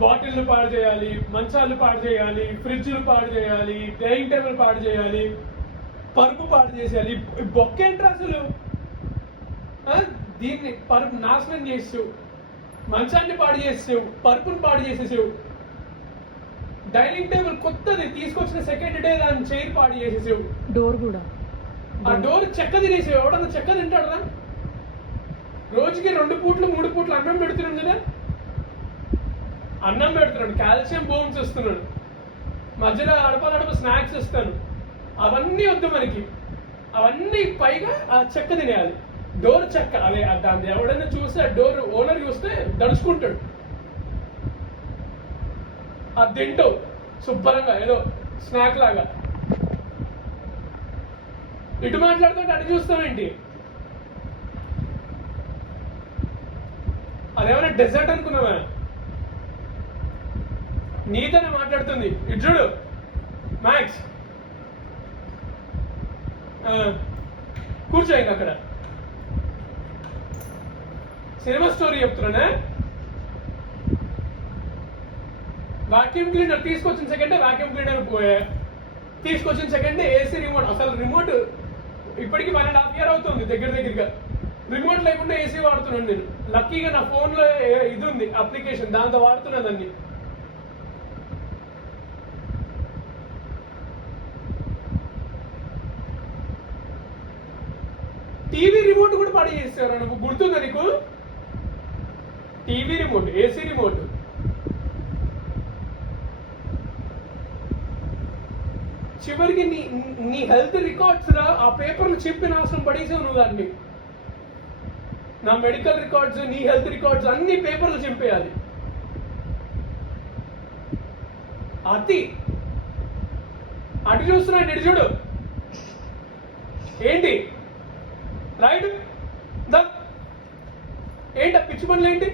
బాటిల్లు పాడు చేయాలి, మంచాలు పాడు చేయాలి, ఫ్రిడ్జ్లు పాడు చేయాలి, డైనింగ్ టేబుల్ పాడు చేయాలి, పరుపు పాడు చేసేయాలి. బొక్కేంట్రా అసలు? దీన్ని పరుపు నాశనం చేసావు, మంచాన్ని పాడు చేసావు, పరుపుని పాడు చేసేసావు, డైనింగ్ టేబుల్ కొత్తది తీసుకొచ్చిన సెకండ్ డే దాని చైర్ పాడు చేసేసావు, డోర్ కూడా, ఆ డోర్ చెక్క తినేసావు. ఎవడన్నా చెక్క తింటాడురా? రోజుకి 2 పూట్లు 3 పూట్లు అన్నం పెడుతున్నాడు కదా, అన్నం పెడుతున్నాడు, కాల్షియం బోన్స్ ఇస్తున్నాడు, మధ్యలో అడప స్నాక్స్ ఇస్తాను. అవన్నీ వద్దు మనకి, అవన్నీ పైగా ఆ చెక్క తినేయాలి. డోర్ చెక్క, అదే దాన్ని ఎవడైనా చూస్తే డోర్ ఓనర్ చూస్తే దడుచుకుంటాడు. అది తింటూ శుభ్రంగా ఏదో స్నాక్ లాగా ఇటు మాట్లాడుతుంటే అటు చూస్తామేంటి? అదేమైనా డెజర్ట్ అనుకున్నావా? నీతోనే మాట్లాడుతుంది. ఇటు చూడు మ్యాక్స్, కూర్చో ఇంక అక్కడ. సినిమా స్టోరీ చెప్తున్నా. వాక్యూమ్ క్లీనర్ తీసుకొచ్చిన సెకండ్ వాక్యూమ్ క్లీనర్ పోయా, తీసుకొచ్చిన సెకండ్ ఏసీ రిమోట్. అసలు రిమోట్ ఇప్పటికి 1.5 year అవుతుంది దగ్గరగా. రిమోట్ లేకుండా ఏసీ వాడుతున్నాను నేను. లక్కీగా నా ఫోన్లో ఇది ఉంది అప్లికేషన్, దాంతో వాడుతున్నా దాన్ని. టీవీ రిమోట్ కూడా పాడు చేస్తారా నువ్వు? గుర్తుందా నీకు? TV remote, AC remote. చివరికి నీ హెల్త్ రికార్డ్స్ రా ఆ పేపర్లు చెప్పి నాశనం పడేసావు నువ్వు దాన్ని. నా మెడికల్ రికార్డ్స్, నీ హెల్త్ రికార్డ్స్ అన్ని పేపర్లు చింపేయాలి. అతి అటు చూస్తున్నాడు, ఇటు చూడు. ఏంటి రైట్ దా? ఏంటి ఆ పిచ్చి పనులు ఏంటి?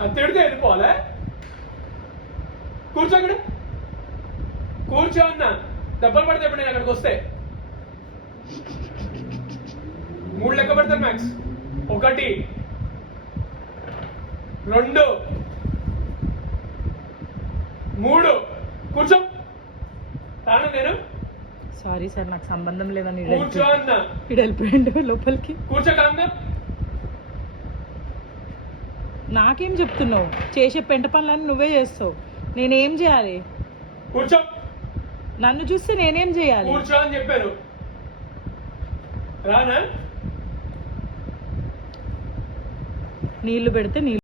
అది తిడితే వెళ్ళిపోవాలా? కూర్చో అక్కడ, కూర్చో అన్న. దెబ్బలు పడితే ఇప్పుడు నేను అక్కడికి వస్తే 3 లెక్క పెడతాను మ్యాక్స్. 1 2 3 కూర్చో. రాను నేను. సారీ సార్, నాకు సంబంధం లేదని కూర్చో అన్న. ఇటు వెళ్ళిపోయాడు లోపలికి. కూర్చో కామ్గా. నాకేం చెప్తున్నావు? చేసే పెంట పనులన్నీ నువ్వే చేస్తావు, నేనేం చేయాలి? కూర్చో. నన్ను చూస్తే నేనేం చేయాలి? కూర్చో అని చెప్పాను. రానా? నీళ్లు పెడితే నీళ్ళు